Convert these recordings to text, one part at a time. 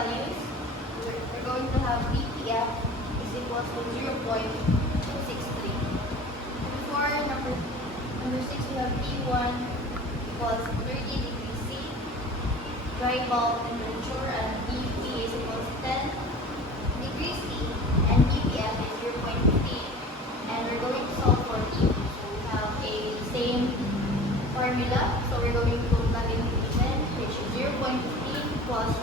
values, we're going to have BPF is equals to 0.263. For number 6, we have P1 equals 30 degrees C. Dry bulb temperature and BP is equals 10 degrees C and BPF is 0.15. And we're going to solve for T2. So we have a same formula. So we're going to plug in the given, which is 0.15 plus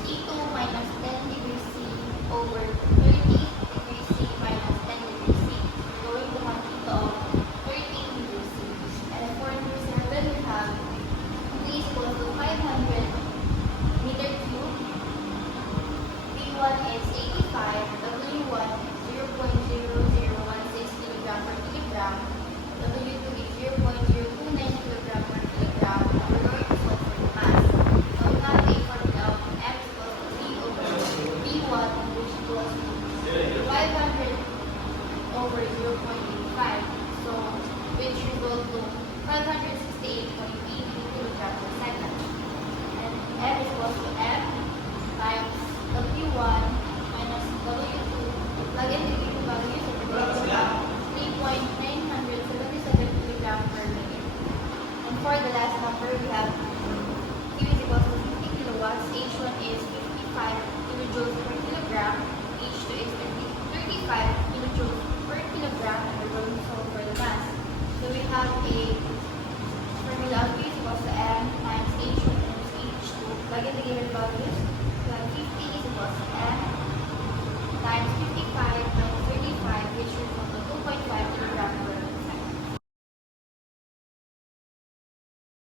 T2 minus 10 degrees C over 30 degrees C minus 10 degrees C. We're going to have T2 of 13 degrees C. And then for number 7, we have T is equal to 500 meter cube. V1 is 85, W1 0.0016 kilogram per kilogram, W2 is 0.029 kilogram per kilogram, and we're going to solve for the mass. So we have a formula of M equals to V over V1, which equals to 500 over 0.85. So which equals to 568.80 kilogram per second. And M is equals to M times W1 minus W2. Plug in the given values of the 3.977 kilogram per minute. And for the last number, we have Q is equals to 50 kilowatts, H1 is 55 kilojoules per kilogram, H2 is 35 kilojoules per kilogram, and we're going to solve for the mass. So we have a formula of Q is equals to M times H1 times H2. Plug in the given values.